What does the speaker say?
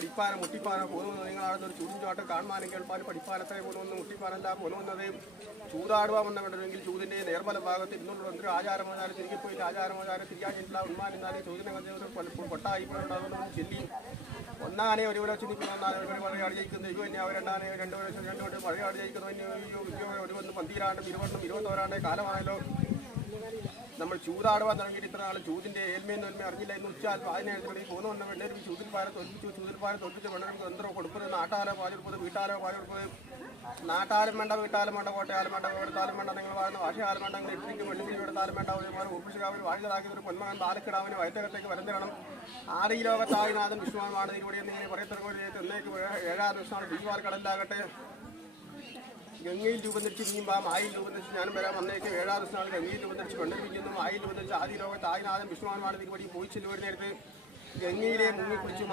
പഠിപ്പാന മുട്ടിപ്പാന പോകുന്നത് നിങ്ങളാണെന്ന് ഒരു ചൂടിഞ്ചോട്ടം കാണുമാനം കേൾപ്പാൻ പഠിപ്പാനത്തെ പോകുന്നു മുട്ടിപ്പാനല്ല പോകുന്നത് ചൂതാടുവാൻ വന്ന ചൂതിന്റെ നേർമല ഭാഗത്ത് ഇരുന്നൂറ് എന്തൊരു ആചാരമോചാരം തിരികെ പോയിട്ട് പോയി ആചാരമാചാരം തിരിയാനില്ല ഉന്മാനിന്നാലും ചോദ്യം പലപ്പോഴും പൊട്ടായി പോയിട്ടുണ്ടാകുന്നു ചെല്ലി ഒന്നാനെ ഒരു പ്രാവശ്യം നിൽക്കുന്ന ഒന്നാനെ ഒരു പഴയ ആട് ജയിക്കുന്നു ദൈവം തന്നെ അവർ രണ്ടാനെ രണ്ട് പ്രാവശ്യം രണ്ട് കൊണ്ട് മഴയാട് ജയിക്കുന്ന ഒരു വന്ന് പന്തിരാണ്ട് ഇരുപണ്ണം ഇരുപത്തോരാണ്ട് കാലമായല്ലോ നമ്മൾ ചൂതാടുവാൻ തുടങ്ങിയിട്ട് ഇത്ര നാൾ ചൂതിന്റെ ഏൽമയും നന്മ അറിഞ്ഞില്ല. എന്ന് ഉച്ചാൽ വായനയുടെ പോകുന്ന വന്ന വെള്ളേരും ചൂതിൽ പാര തോൽപ്പിച്ചു ചൂതിൽ പാര തോൽപ്പിച്ച് വെള്ളം എന്തോ കൊടുക്കുന്നത് നാട്ടാരോ പാലെടുപ്പത് വീട്ടാരോ പാലെടുപ്പത് നാട്ടാലും വേണ്ട വീട്ടാലും വേണ്ട കോട്ടയാലും വേണ്ട എടുത്താലും വേണ്ട നിങ്ങൾ വാഴുന്ന ഭാഷയാലും വേണ്ട നിങ്ങൾ ഇട്ടിക്ക് വെള്ളിപ്പിടി എടുത്താലും വേണ്ട ഒരുപാട് ഓഫീസുകാവിൽ വാഴിതാക്കിയത് ഒരു പൊന്മകൻ ബാലക്കിടാവിന് വയറ്റകത്തേക്ക് വരന്തരണം ആറ് ഈ ലോകത്തായിനാഥൻ വിഷ്ണുവാണ് ഇതിലൂടെ നീ പറയത്തറ എന്നേക്ക് ഏഴാറ് ദിവസമാണ്. ദീപാൽ കടലിലാകട്ടെ ഗംഗയിൽ രൂപം ധരിച്ച് നീമ്പാം ആയിൽ രൂപം ധരിച്ച് ഞാനും വരാം വന്നേക്ക്. ഏഴാം ദിവസമാണ് ഗംഗയിൽ രൂപം ധരിച്ച് പെണ്ണിരിക്കുന്നു ആയിൽ രൂപം ധരിച്ച് ആദ്യ ലോകത്ത് ആയിനാഥൻ വിഷ്ണുവാൻ വാണതിക്ക് വഴി പോയി ചെല്ലുവരുന്നേരത്ത് ഗംഗയിലെ മുങ്ങിക്കുളിച്ചും